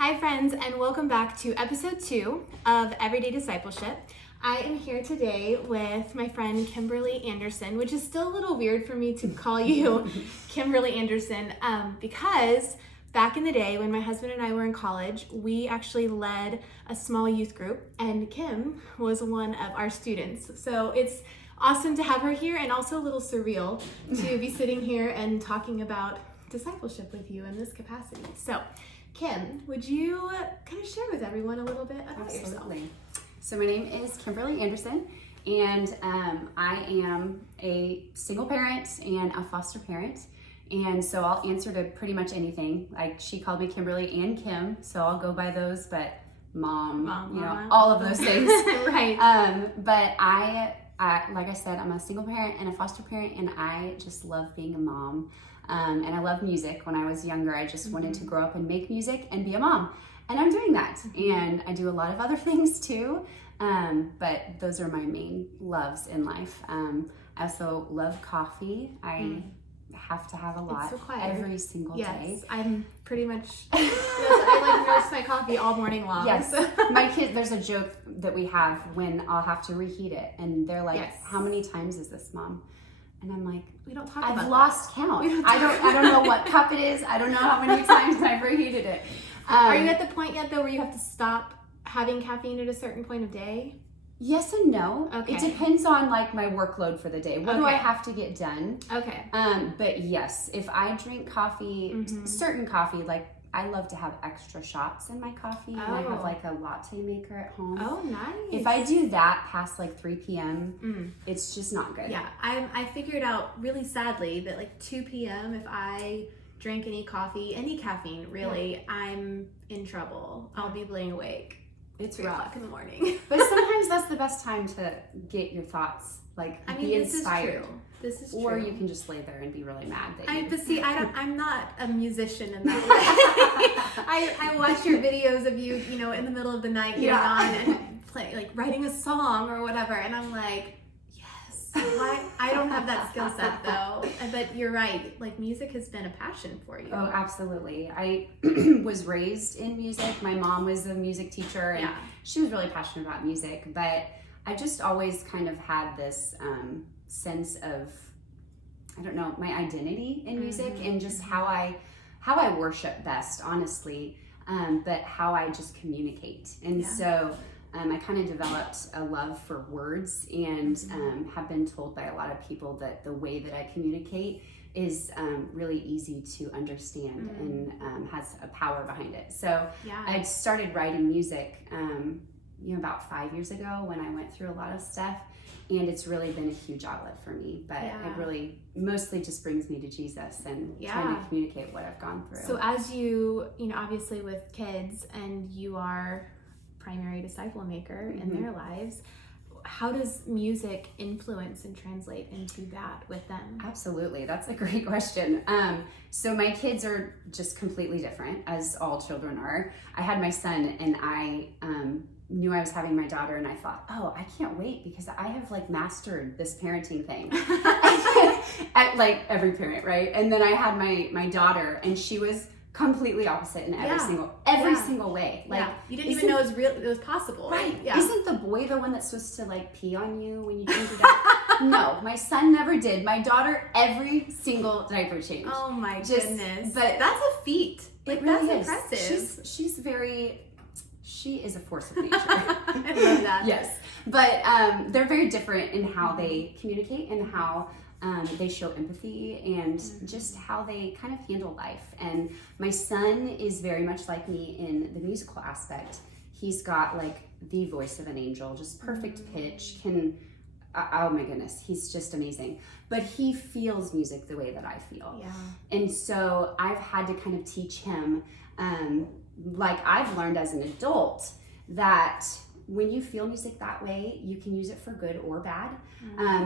Hi friends, and welcome back to episode 2 of Everyday Discipleship. I am here today with my friend Kimberly Anderson, which is still a little weird for me to call you Kimberly Anderson because back in the day when my husband and I were in college, we actually led a small youth group and Kim was one of our students. So it's awesome to have her here and also a little surreal to be sitting here and talking about discipleship with you in this capacity. So Kim, would you kind of share with everyone a little bit about yourself? So my name is Kimberly Anderson, and I am a single parent and a foster parent. And so I'll answer to pretty much anything. Like she called me Kimberly and Kim, so I'll go by those, but mom, all of those things. Right. But I, like I said, I'm a single parent and a foster parent, and I just love being a mom. And I love music. When I was younger, I just wanted to grow up and make music and be a mom. And I'm doing that. And I do a lot of other things too. But those are my main loves in life. I also love coffee. I have to have a lot every single day. Yes, I'm pretty much, I nurse my coffee all morning long. Yes, my kids, there's a joke that we have when I'll have to reheat it. And they're like, How many times is this, Mom? And I'm like, we don't talk about I've lost count. I don't know what cup it is. I don't know how many times I've reheated it. Are you at the point yet though where you have to stop having caffeine at a certain point of day? Yes and no. Okay. It depends on like my workload for the day. What do I have to get done? Okay. But yes, if I drink coffee, certain coffee, like I love to have extra shots in my coffee. And I have like a latte maker at home. Oh, nice. If I do that past like 3 p.m., it's just not good. Yeah, I figured out really sadly that like 2 p.m. if I drank any coffee, any caffeine really, I'm in trouble. I'll be laying awake. It's 3 rough o'clock in the morning. But sometimes that's the best time to get your thoughts, like be inspired. This is true. Or you can just lay there and be really mad that I'm not a musician in that way. I watch your videos of you, in the middle of the night getting on and play, like writing a song or whatever, and I'm like, yes. Why? I don't have that skill set though. But you're right. Like music has been a passion for you. Oh, absolutely. I was raised in music. My mom was a music teacher, and she was really passionate about music. But I just always kind of had this sense of, I don't know, my identity in music and just how I worship best, honestly, but how I just communicate. And so I kind of developed a love for words and have been told by a lot of people that the way that I communicate is really easy to understand and has a power behind it. So I started writing music about 5 years ago when I went through a lot of stuff. And it's really been a huge outlet for me, but it really mostly just brings me to Jesus and trying to communicate what I've gone through. So as you obviously with kids and you are primary disciple maker in their lives, how does music influence and translate into that with them? Absolutely. That's a great question. So my kids are just completely different, as all children are. I had my son and I knew I was having my daughter, and I thought, I can't wait because I have like mastered this parenting thing. At like every parent, right? And then I had my daughter, and she was completely opposite in every single way. Like you didn't even know it was possible. Right. Yeah. Isn't the boy the one that's supposed to like pee on you when you change your diaper? No, my son never did. My daughter, every single diaper change. Oh my goodness. But that's a feat. Like really that's impressive. She is a force of nature. I love that. Yes. But they're very different in how they communicate and how they show empathy and just how they kind of handle life. And my son is very much like me in the musical aspect. He's got like the voice of an angel, just perfect pitch, oh my goodness, he's just amazing. But he feels music the way that I feel. Yeah. And so I've had to kind of teach him, like I've learned as an adult, that when you feel music that way, you can use it for good or bad.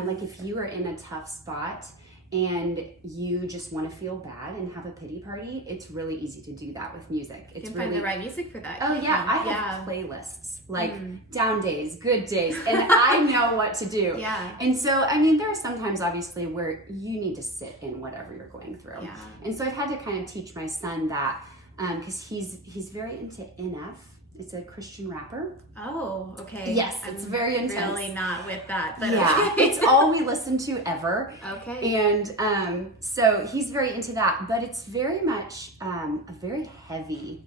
Like if you are in a tough spot and you just want to feel bad and have a pity party, it's really easy to do that with music. It's you can really find the right music for that. Oh yeah, I have playlists, like down days, good days, and I know what to do. Yeah. And so, I mean, there are sometimes obviously where you need to sit in whatever you're going through. Yeah. And so I've had to kind of teach my son that because he's very into NF. It's a Christian rapper. Oh, okay. Yes, it's very intense. Really not with that, but yeah, okay. It's all we listen to ever. Okay. And so he's very into that, but it's very much a very heavy,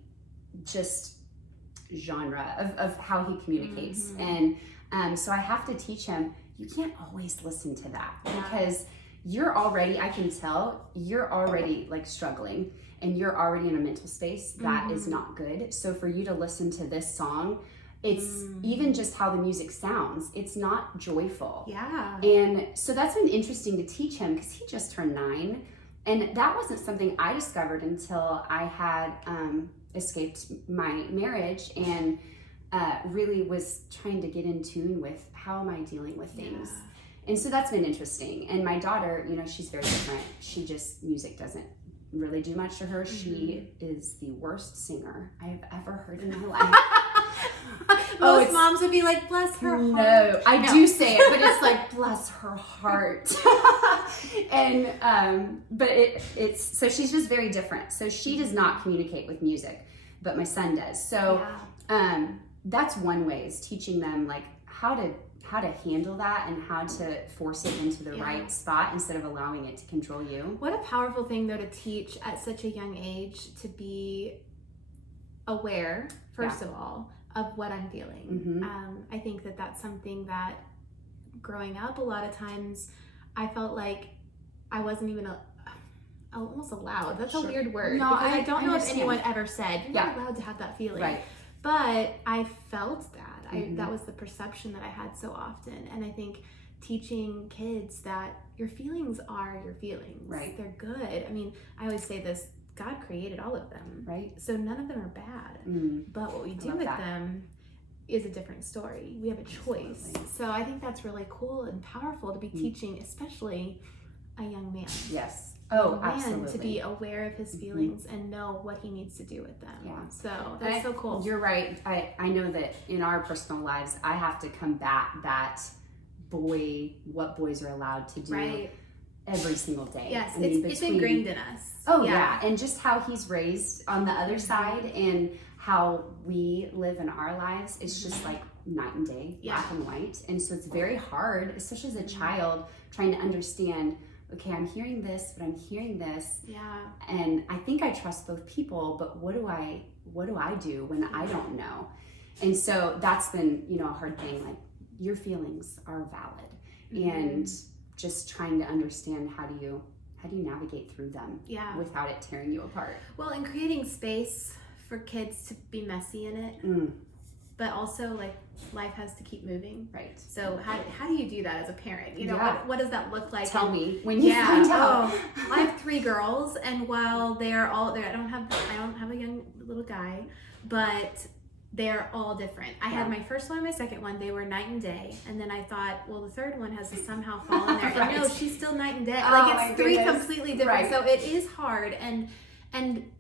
just genre of how he communicates. And so I have to teach him, you can't always listen to that because I can tell you're already like struggling and you're already in a mental space that is not good. So for you to listen to this song, it's even just how the music sounds, it's not joyful. Yeah. And so that's been interesting to teach him because he just turned 9. And that wasn't something I discovered until I had escaped my marriage and really was trying to get in tune with how am I dealing with things. And so that's been interesting. And my daughter, she's very different. Music doesn't really do much to her. She is the worst singer I have ever heard in my life. Most moms would be like, bless her heart. No, I do say it, but it's like, bless her heart. And, but it's, so she's just very different. So she does not communicate with music, but my son does. So, that's one way, is teaching them like how to handle that and how to force it into the right spot instead of allowing it to control you. What a powerful thing though to teach at such a young age, to be aware, first of all, of what I'm feeling. I think that that's something that growing up, a lot of times I felt like I wasn't even almost allowed. That's a weird word. No, because I don't know if understand. anyone ever said, you're not allowed to have that feeling. Right. But I felt that. That was the perception that I had so often. And I think teaching kids that your feelings are your feelings. Right. They're good. I mean, I always say this, God created all of them. Right. So none of them are bad. But what we do with them is a different story. We have a choice. Absolutely. So I think that's really cool and powerful to be teaching, especially a young man. Yes. Oh, Man, absolutely. to be aware of his feelings and know what he needs to do with them. Yeah. So that's so cool. You're right. I know that in our personal lives, I have to combat that what boys are allowed to do every single day. Yes, it's ingrained in us. Oh yeah. And just how he's raised on the other side and how we live in our lives, it's just like night and day, black and white. And so it's very hard, especially as a child, trying to understand, okay, I'm hearing this, but I'm hearing this. Yeah. And I think I trust both people, but what do I do when I don't know? And so that's been, a hard thing. Like, your feelings are valid. And just trying to understand how do you navigate through them without it tearing you apart. Well, and creating space for kids to be messy in it. But also, like, life has to keep moving. Right. So how do you do that as a parent? What does that look like? Tell me when you find out. I have 3 girls, and while they are all there, I don't have a young little guy, but they're all different. I had my first one and my second one, they were night and day. And then I thought, well, the third one has to somehow fall in there. And no, she's still night and day. Like, it's 3 completely different. So it is hard. And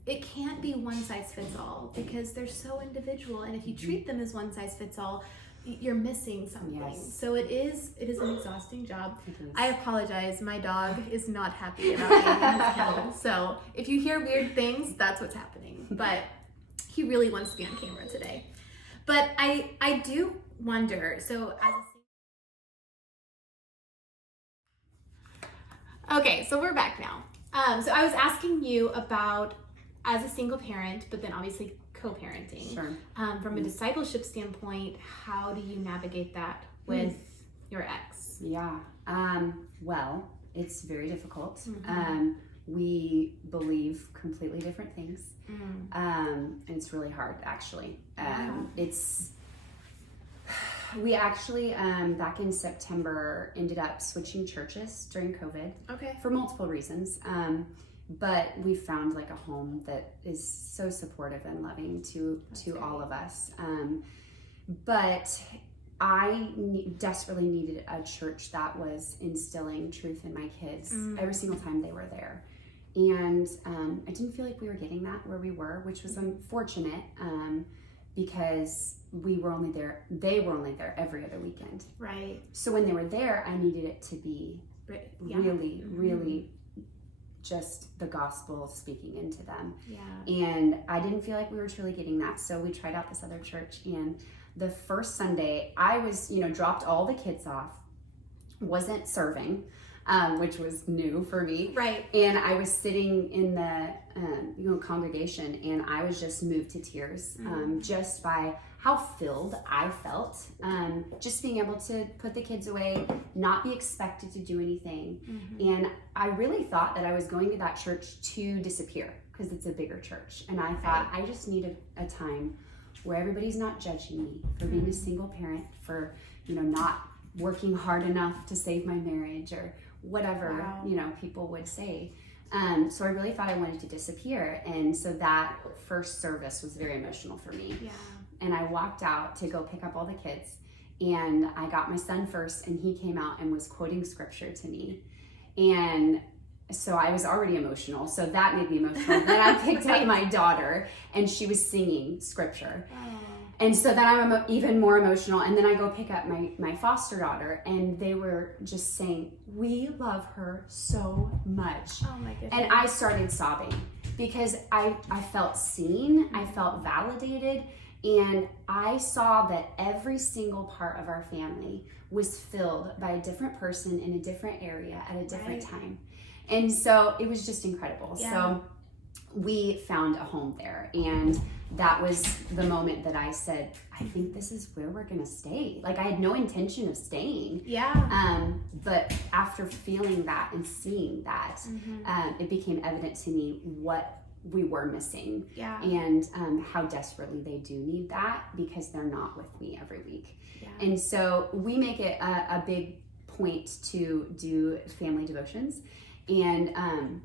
it can't be one size fits all because they're so individual. And if you treat them as one size fits all, you're missing something. Yes. So it is an exhausting job. I apologize. My dog is not happy about being in his kennel. So if you hear weird things, that's what's happening. But he really wants to be on camera today. But I do wonder, Okay, so we're back now. So I was asking you about, as a single parent, but then obviously co-parenting. Sure. From a discipleship standpoint, how do you navigate that with your ex? Yeah. Well, it's very difficult. We believe completely different things. And it's really hard, actually. We actually, back in September, ended up switching churches during COVID. Okay. For multiple reasons. But we found like a home that is so supportive and loving to all of us. But I desperately needed a church that was instilling truth in my kids every single time they were there. And I didn't feel like we were getting that where we were, which was unfortunate because they were only there every other weekend. Right. So when they were there, I needed it to be really, really just the gospel speaking into them. Yeah. And I didn't feel like we were truly getting that. So we tried out this other church, and the first Sunday I was, dropped all the kids off, wasn't serving, which was new for me. Right. And I was sitting in the congregation, and I was just moved to tears, just by how filled I felt, just being able to put the kids away, not be expected to do anything. And I really thought that I was going to that church to disappear because it's a bigger church. And I thought, I just need a time where everybody's not judging me for being a single parent, for, not working hard enough to save my marriage or whatever, people would say. So I really thought I wanted to disappear. And so that first service was very emotional for me. Yeah. And I walked out to go pick up all the kids, and I got my son first, and he came out and was quoting scripture to me. And so I was already emotional. So that made me emotional. Then I picked up my daughter, and she was singing scripture. Oh. And so then I'm even more emotional. And then I go pick up my foster daughter, and they were just saying, we love her so much. Oh my goodness. And I started sobbing because I felt seen, I felt validated, and I saw that every single part of our family was filled by a different person in a different area at a different time. And so it was just incredible. Yeah. So we found a home there, and that was the moment that I said, I think this is where we're gonna stay. Like, I had no intention of staying. Yeah. But after feeling that and seeing that, it became evident to me what we were missing. Yeah. And how desperately they do need that, because they're not with me every week. Yeah. And so we make it a big point to do family devotions. And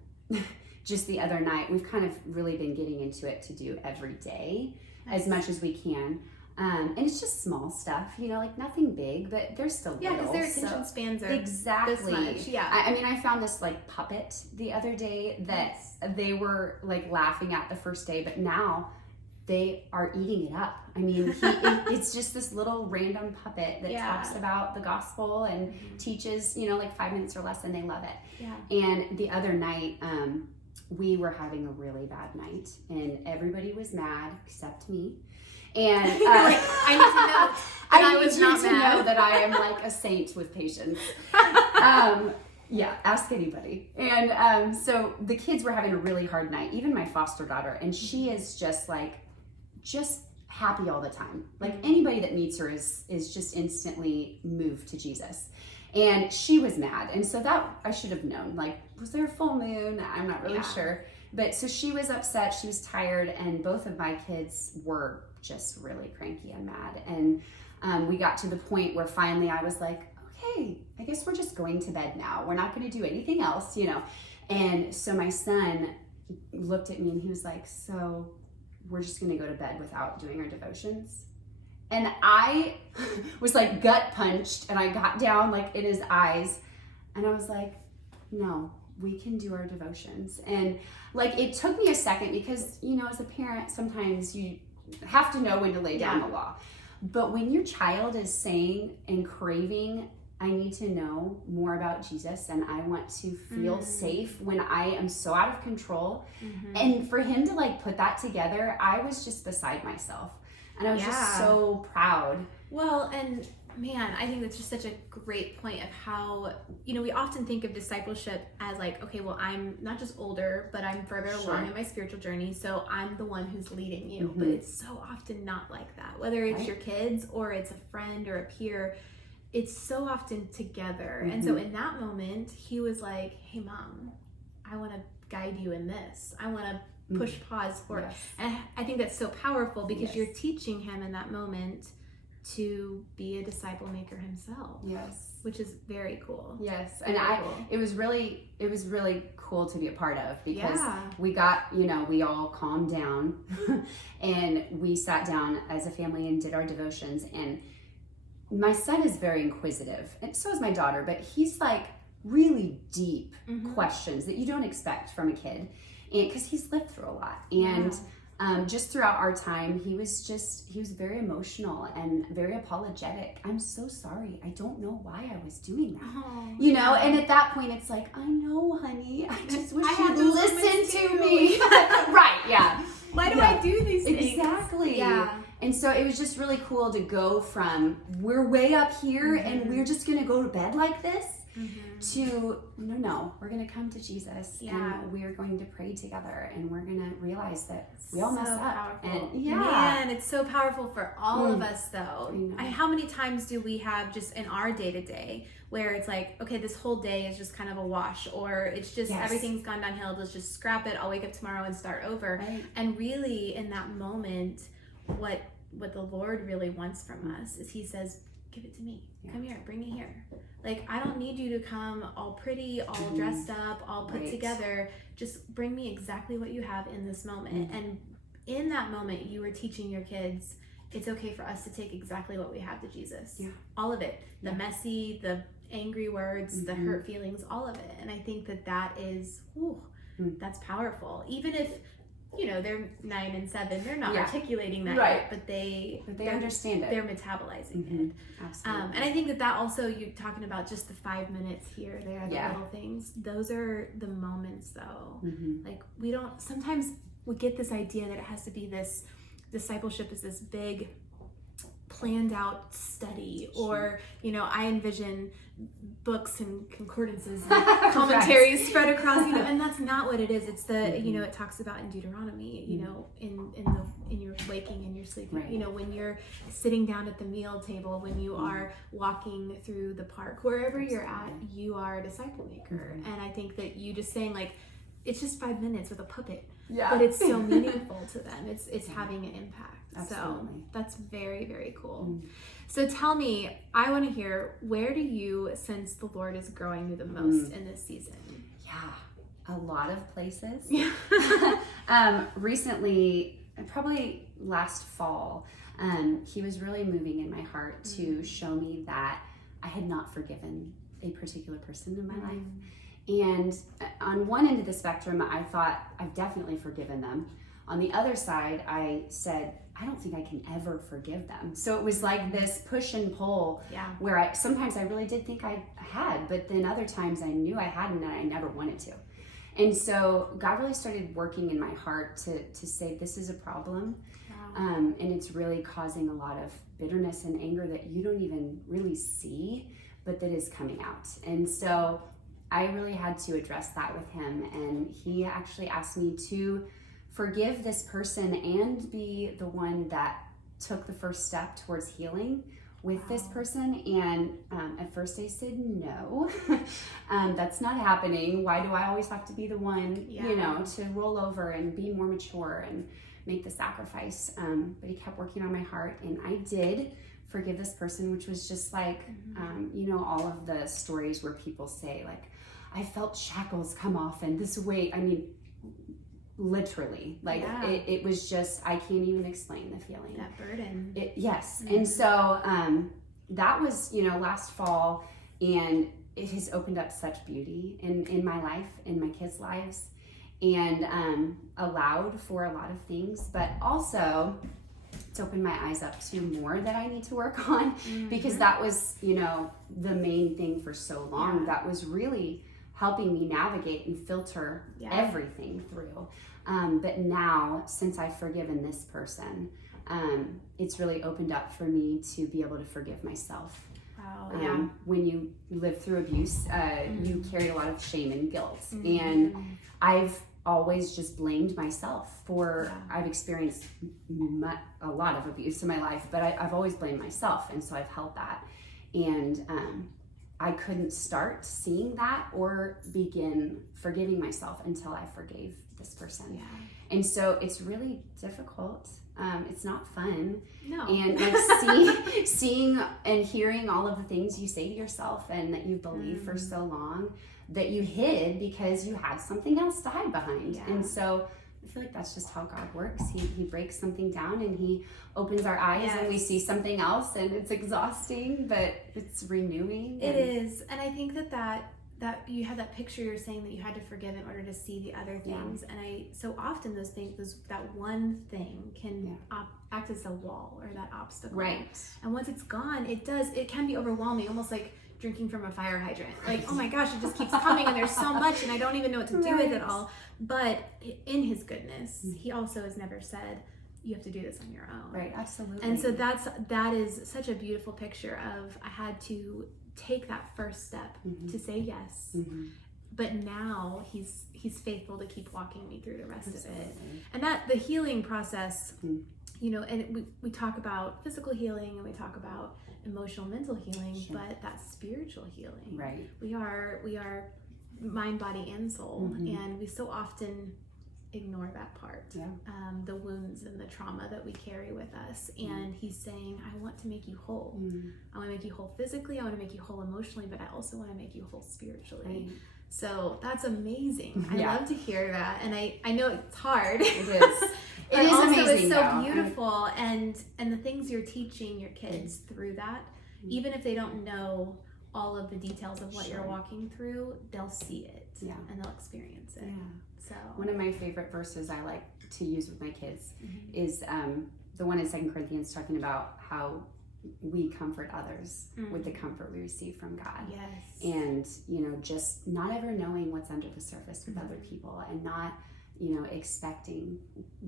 just the other night, we've kind of really been getting into it to do every day as much as we can. And it's just small stuff, like nothing big, but they're still little. Yeah, because their attention spans are exactly this much. Yeah. I found this puppet the other day that they were laughing at the first day, but now they are eating it up. It's just this little random puppet that talks about the gospel and teaches, 5 minutes or less, and they love it. Yeah. And the other night, we were having a really bad night, and everybody was mad except me. And I need to know that I was not mad. Know that I am a saint with patience. Yeah, ask anybody. And so the kids were having a really hard night, even my foster daughter, and she is just happy all the time. Anybody that meets her is just instantly moved to Jesus. And she was mad. And so that I should have known. Was there a full moon? I'm not really sure. But so she was upset, she was tired, and both of my kids were just really cranky and mad. And we got to the point where finally I was like, okay, I guess we're just going to bed now. We're not going to do anything else, And so my son looked at me and he was like, so we're just going to go to bed without doing our devotions? And I was gut punched, and I got down in his eyes, and I was like, no, we can do our devotions. And it took me a second because, as a parent, sometimes you have to know when to lay down the law. But when your child is saying and craving, I need to know more about Jesus, and I want to feel safe when I am so out of control. And for him to put that together, I was just beside myself. And I was just so proud. Well, and man, I think that's just such a great point of how, we often think of discipleship as okay, well, I'm not just older, but I'm further along in my spiritual journey, so I'm the one who's leading you. But it's so often not like that. Whether it's your kids or it's a friend or a peer, it's so often together. And so in that moment, he was like, hey, Mom, I want to guide you in this. I want to push pause for it. And I think that's so powerful because you're teaching him in that moment to be a disciple maker himself. Yes. Which is very cool. Yes. And it was really cool to be a part of, because we got, we all calmed down and we sat down as a family and did our devotions. And my son is very inquisitive, and so is my daughter, but he's really deep questions that you don't expect from a kid. And because he's lived through a lot. And just throughout our time, he was very emotional and very apologetic. I'm so sorry. I don't know why I was doing that. Oh, And at that point it's like, I know, honey, I just wish had you'd those listen moments to too. me. Right, yeah. Why do I do these things? Exactly. Yeah. And so it was just really cool to go from, we're way up here and we're just going to go to bed like this, to, no, we're going to come to Jesus and we are going to pray together and we're going to realize that we all mess up. Powerful. And Man, it's so powerful for all of us though. How many times do we have just in our day-to-day where it's like, okay, this whole day is just kind of a wash, or it's just everything's gone downhill, let's just scrap it, I'll wake up tomorrow and start over. Right. And really in that moment, what the Lord really wants from us is he says, give it to me. Come here, bring it here. Like, I don't need you to come all pretty, all dressed up, all put together. Just bring me exactly what you have in this moment. And in that moment, you were teaching your kids, it's okay for us to take exactly what we have to Jesus. Yeah. All of it. The messy, the angry words, the hurt feelings, all of it. And I think that is, that's powerful. Even if, they're 9 and 7, they're not articulating that yet, but they understand it. They're metabolizing it. Absolutely. And I think that also, you're talking about just the 5 minutes here, there, the little things. Those are the moments though. Like, sometimes we get this idea that it has to be this, discipleship is this big planned out study, or I envision books and concordances and commentaries spread across, and that's not what it is. It's the it talks about in Deuteronomy, in your waking and your sleeping, when you're sitting down at the meal table, when you are walking through the park, wherever you're at, you are a disciple maker. And I think that you just saying, like, it's just 5 minutes with a puppet, but it's so meaningful to them. It's having an impact. Absolutely. So that's very, very cool. So tell me, I want to hear, where do you sense the Lord is growing you the most in this season? Yeah, a lot of places. Recently, probably last fall, he was really moving in my heart to show me that I had not forgiven a particular person in my life. And on one end of the spectrum, I thought, I've definitely forgiven them. On the other side, I said, I don't think I can ever forgive them. So it was like this push and pull where sometimes I really did think I had, but then other times I knew I hadn't and I never wanted to. And so God really started working in my heart to say, this is a problem. And it's really causing a lot of bitterness and anger that you don't even really see, but that is coming out. And so I really had to address that with him. And he actually asked me to forgive this person and be the one that took the first step towards healing with this person. And at first I said, no, that's not happening. Why do I always have to be the one, to roll over and be more mature and make the sacrifice? But he kept working on my heart, and I did forgive this person, which was just like, all of the stories where people say, like, I felt shackles come off and this weight, literally, like it was just, I can't even explain the feeling. That burden. And so that was, last fall, and it has opened up such beauty in my life, in my kids' lives, and allowed for a lot of things, but also it's opened my eyes up to more that I need to work on, because that was, the main thing for so long. That was really helping me navigate and filter everything through. But now, since I've forgiven this person, it's really opened up for me to be able to forgive myself. Wow. When you live through abuse, you carry a lot of shame and guilt. And I've always just blamed myself for, I've experienced a lot of abuse in my life, but I've always blamed myself. And so I've held that. And I couldn't start seeing that or begin forgiving myself until I forgave this person. And so it's really difficult. It's not fun. No. And like seeing and hearing all of the things you say to yourself and that you've believed for so long that you hid because you had something else to hide behind. And so I feel like that's just how God works. He breaks something down and he opens our eyes and we see something else, and it's exhausting, but it's renewing. It is. And I think that you had that picture you're saying that you had to forgive in order to see the other things, and so often those things, that one thing can act as a wall or that obstacle, right? And once it's gone, it can be overwhelming, almost like drinking from a fire hydrant. Like, oh my gosh, it just keeps coming and there's so much and I don't even know what to do with it all. But in his goodness, he also has never said you have to do this on your own. Right, absolutely. And so that is such a beautiful picture of, I had to take that first step to say yes. But now he's faithful to keep walking me through the rest of it. And that the healing process, you know, and we talk about physical healing and we talk about emotional, mental healing, but that spiritual healing. Right. We are mind, body, and soul, and we so often ignore that part. The wounds and the trauma that we carry with us. And he's saying, I want to make you whole. I want to make you whole physically, I want to make you whole emotionally, but I also want to make you whole spiritually. Right. So that's amazing. I love to hear that. And I know it's hard. It is. It is also amazing. It's so though. beautiful. And the things you're teaching your kids through that, even if they don't know all of the details of what you're walking through, they'll see it and they'll experience it. So one of my favorite verses I like to use with my kids is the one in 2 Corinthians talking about how we comfort others with the comfort we receive from God. Yes. And, you know, just not ever knowing what's under the surface with other people, and not, you know, expecting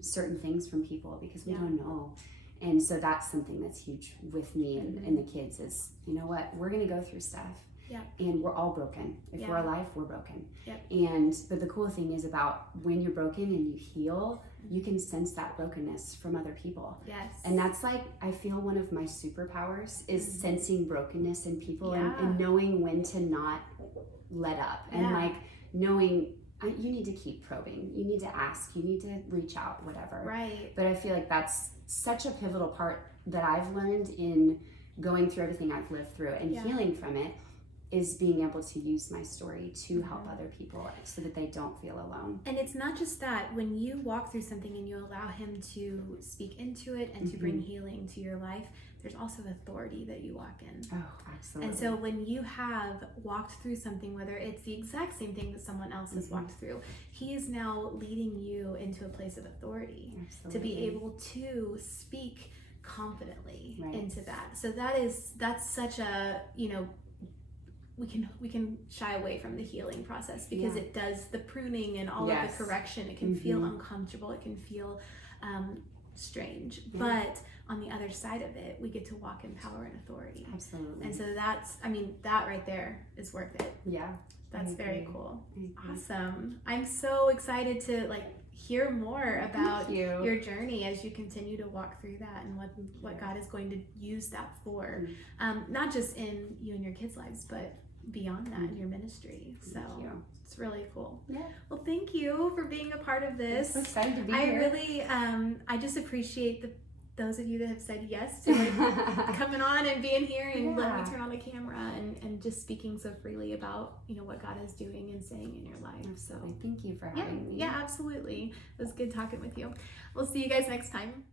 certain things from people because we don't know. And so that's something that's huge with me and the kids is, you know what, we're going to go through stuff. And we're all broken. If we're alive, we're broken. But the cool thing is about when you're broken and you heal, you can sense that brokenness from other people. And that's like, I feel one of my superpowers is sensing brokenness in people and knowing when to not let up. And like knowing you need to keep probing. You need to ask. You need to reach out, whatever. Right. But I feel like that's such a pivotal part that I've learned in going through everything I've lived through and healing from it, is being able to use my story to help other people so that they don't feel alone. And it's not just that. When you walk through something and you allow him to speak into it and to bring healing to your life, there's also authority that you walk in. Oh, absolutely. And so when you have walked through something, whether it's the exact same thing that someone else has walked through, he is now leading you into a place of authority to be able to speak confidently into that. So that's such a, you know, we can shy away from the healing process because it does the pruning and all of the correction. It can feel uncomfortable. It can feel strange. But on the other side of it, we get to walk in power and authority. Absolutely. And so that's, I mean, that right there is worth it. Yeah. That's very cool. Awesome. I'm so excited to hear more about your journey as you continue to walk through that and what God is going to use that for. Not just in you and your kids' lives, but beyond that in your ministry. So it's really cool. Yeah. Well, thank you for being a part of this. I'm so excited to be here. I really, I just appreciate those of you that have said yes to coming on and being here and letting me turn on the camera and just speaking so freely about, you know, what God is doing and saying in your life. Absolutely. So thank you for having me. Yeah, absolutely. It was good talking with you. We'll see you guys next time.